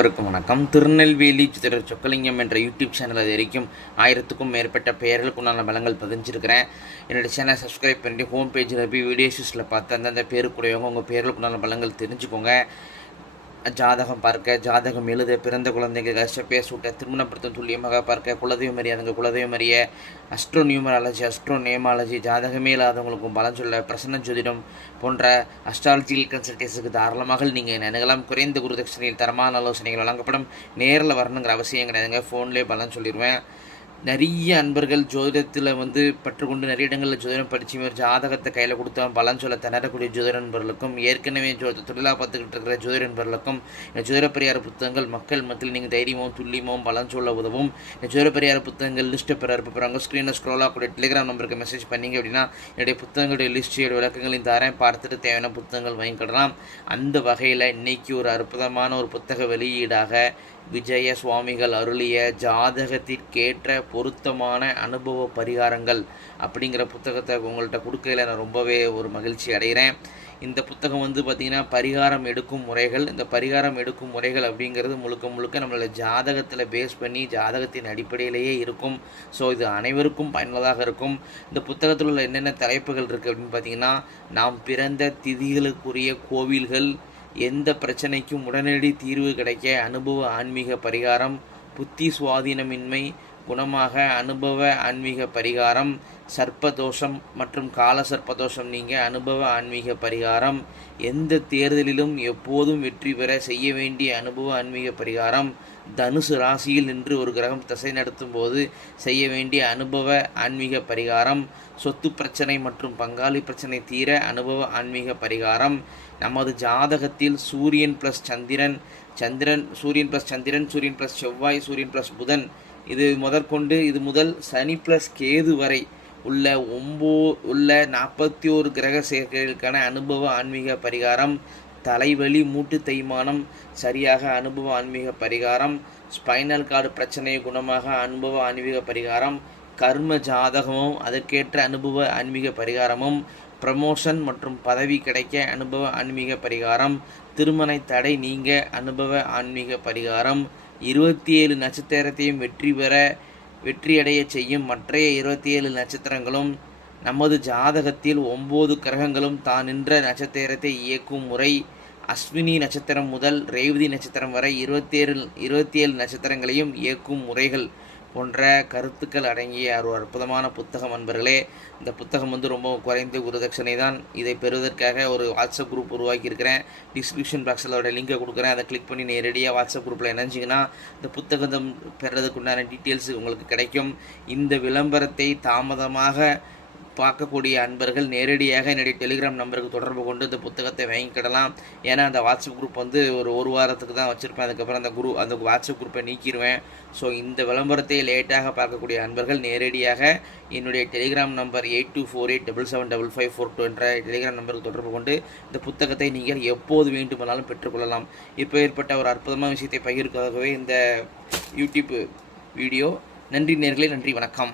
அனைவருக்கும் வணக்கம். திருநெல்வேலி சித்திர சொக்கலிங்கம் என்ற யூடியூப் சேனல் அது வரைக்கும் ஆயிரத்துக்கும் மேற்பட்ட பெயர்களுக்கு நான் பலங்கள் பதிஞ்சிருக்கிறேன். என்னோடய சேனல் சப்ஸ்கிரைப் பண்ணி ஹோம் பேஜில் போய் வீடியோஸில் பார்த்து அந்தந்த பேருக்குடையவங்க உங்கள் பேர்களுக்கு பலங்கள் தெரிஞ்சுக்கோங்க. ஜாதகம் பார்க்க ஜாதகம் எழுத பிறந்த குழந்தைங்க கஷ்டப்பே சூட்ட திருமணப்படுத்தும் துல்லியமாக பார்க்க குலதெய்வம் அறிய அதுங்க குலதெய்வம் அறிய அஸ்ட்ரோ நியூமராலஜி அஸ்ட்ரோ நேமாலஜி ஜாதகமே இல்லாதவங்களுக்கும் பலன் சொல்ல பிரசன்ன ஜோதிடம் போன்ற அஸ்ட்ராலஜிக்கல் கன்சல்டேஷனுக்கு தாராளமாக நீங்கள் நினைக்கலாம். குறைந்த குருதட்சணையில் தரமான ஆலோசனைகள் வழங்கப்படும். நேரில் வரணுங்கிற அவசியம் கிடையாதுங்க. ஃபோன்லேயே பலன் சொல்லிடுவேன் நிறைய அன்பர்கள் ஜோதிடத்தில் வந்து பற்றுக்கொண்டு நிறைய இடங்களில் ஜோதிடம் படித்து ஒரு ஜாதகத்தை கையில் கொடுத்தவன் பலன் சொல்ல திணறக்கூடிய ஜோதிட நண்பர்களுக்கும் ஏற்கனவே ஜோ தொழிலாக பார்த்துக்கிட்டு இருக்கிற ஜோதிட நண்பர்களுக்கும் இந்த ஜோதிட பரிகார புத்தகங்கள் மக்கள் மத்தியில் நீங்கள் தைரியமும் துல்லியமும் பலன் சொல்ல உதவும். இந்த ஜோதிட பரிகார புத்தகங்கள் லிஸ்ட்டை பெற இருப்பாங்க ஸ்க்ரீனில் ஸ்க்ரோலாக கூட டெலிகிராம் நம்பருக்கு மெசேஜ் பண்ணீங்க அப்படின்னா என்னுடைய புத்தகங்களுடைய லிஸ்ட்டு விளக்கங்களையும் தரேன். பார்த்துட்டு தேவையான புத்தகங்கள் வாங்கிக்கிடலாம் அந்த வகையில் இன்றைக்கி ஒரு அற்புதமான ஒரு புத்தக வெளியீடாக விஜய சுவாமிகள் அருளிய ஜாதகத்திற்கேற்ற பொருத்தமான அனுபவ பரிகாரங்கள் அப்படிங்கிற புத்தகத்தை உங்கள்கிட்ட கொடுக்கையில் நான் ரொம்பவே ஒரு மகிழ்ச்சி அடைகிறேன் இந்த புத்தகம் வந்து பார்த்திங்கன்னா பரிகாரம் எடுக்கும் முறைகள். இந்த பரிகாரம் எடுக்கும் முறைகள் அப்படிங்கிறது முழுக்க முழுக்க நம்மளோட ஜாதகத்தில் பேஸ் பண்ணி ஜாதகத்தின் அடிப்படையிலேயே இருக்கும். ஸோ இது அனைவருக்கும் பயனுள்ளதாக இருக்கும். இந்த புத்தகத்தில் உள்ள என்னென்ன தலைப்புகள் இருக்குது அப்படின்னு பார்த்தீங்கன்னா நாம் பிறந்த திதிகளுக்குரிய கோவில்கள் எந்த பிரச்சனைக்கும் உடனடி தீர்வு கிடைக்க அனுபவ ஆன்மீக பரிகாரம் புத்தி சுவாதீனமின்மை குணமாக அனுபவ ஆன்மீக பரிகாரம் சர்ப்பதோஷம் மற்றும் கால சர்ப்பதோஷம் நீங்க அனுபவ ஆன்மீக பரிகாரம். எந்த தேர்தலிலும் எப்போதும் வெற்றி பெற செய்ய வேண்டிய அனுபவ ஆன்மீக பரிகாரம். தனுசு ராசியில் நின்று ஒரு கிரகம் திசை நடத்தும் போது செய்ய வேண்டிய அனுபவ ஆன்மீக பரிகாரம். சொத்து பிரச்சனை மற்றும் பங்காளி பிரச்சனை தீர அனுபவ ஆன்மீக பரிகாரம். நமது ஜாதகத்தில் சூரியன் ப்ளஸ் சந்திரன் சந்திரன் சூரியன் ப்ளஸ் சந்திரன் சூரியன் ப்ளஸ் செவ்வாய் சூரியன் ப்ளஸ் புதன் இது முதற்கொண்டு இது முதல் சனி ப்ளஸ் கேது வரை உள்ள ஒம்போ உள்ள நாற்பத்தி ஒரு கிரக சேர்க்கைகளுக்கான அனுபவ ஆன்மீக பரிகாரம் தலைவலி மூட்டு தேய்மானம் சரியாக அனுபவ ஆன்மீக பரிகாரம் ஸ்பைனல் கார்டு பிரச்சனை குணமாக அனுபவ ஆன்மீக பரிகாரம் கர்ம ஜாதகமும் அதற்கேற்ற அனுபவ ஆன்மீக பரிகாரமும் ப்ரமோஷன் மற்றும் பதவி கிடைக்க அனுபவ ஆன்மீக பரிகாரம் திருமண தடை நீங்க அனுபவ ஆன்மீக பரிகாரம் இருபத்தி ஏழு நட்சத்திரத்தையும் வெற்றி பெற வெற்றியடைய செய்யும் மற்றைய இருபத்தி ஏழு நட்சத்திரங்களும் நமது ஜாதகத்தில் ஒம்பது கிரகங்களும் தான் நின்ற நட்சத்திரத்தை இயக்கும் முறை அஸ்வினி நட்சத்திரம் முதல் ரேவதி நட்சத்திரம் வரை இருபத்தி ஏழு இருபத்தி ஏழு நட்சத்திரங்களையும் இயக்கும் முறைகள். போன்ற கருத்துக்கள் அடங்கிய ஒரு அற்புதமான புத்தகம் அன்பர்களே. இந்த புத்தகம் வந்து ரொம்ப குறைந்த குருதட்சணை தான். இதை பெறுவதற்காக ஒரு வாட்ஸ்அப் குரூப் உருவாக்கியிருக்கிறேன். டிஸ்கிரிப்ஷன் பாக்ஸில் அதோட லிங்கை கொடுக்குறேன். அதை கிளிக் பண்ணி நேரடியாக வாட்ஸ்அப் குரூப்பில் இணைஞ்சிங்கன்னா இந்த புத்தகம் பெறுறதுக்கு உண்டான டீட்டெயில்ஸ் உங்களுக்கு கிடைக்கும். இந்த விளம்பரத்தை தாமதமாக பார்க்கக்கூடிய அன்பர்கள் நேரடியாக என்னுடைய டெலிகிராம் நம்பருக்கு தொடர்பு கொண்டு இந்த புத்தகத்தை வாங்கிக்கிடலாம். ஏன்னா அந்த வாட்ஸ்அப் குரூப் வந்து ஒரு ஒரு வாரத்துக்கு தான் வச்சுருப்பேன். அதுக்கப்புறம் அந்த குரூப் அந்த வாட்ஸ்அப் குரூப்பை நீக்கிடுவேன். ஸோ இந்த விளம்பரத்தை லேட்டாக பார்க்கக்கூடிய அன்பர்கள் நேரடியாக என்னுடைய Telegram number eight two four eight double seven double five four two என்ற டெலிகிராம் நம்பருக்கு தொடர்பு கொண்டு இந்த புத்தகத்தை நீங்கள் எப்போது வேண்டுமானாலும் பெற்றுக்கொள்ளலாம். இப்போ ஏற்பட்ட ஒரு அற்புதமான விஷயத்தை பகிர்க்காகவே இந்த யூடியூப் வீடியோ நன்றி நேர்களே நன்றி வணக்கம்.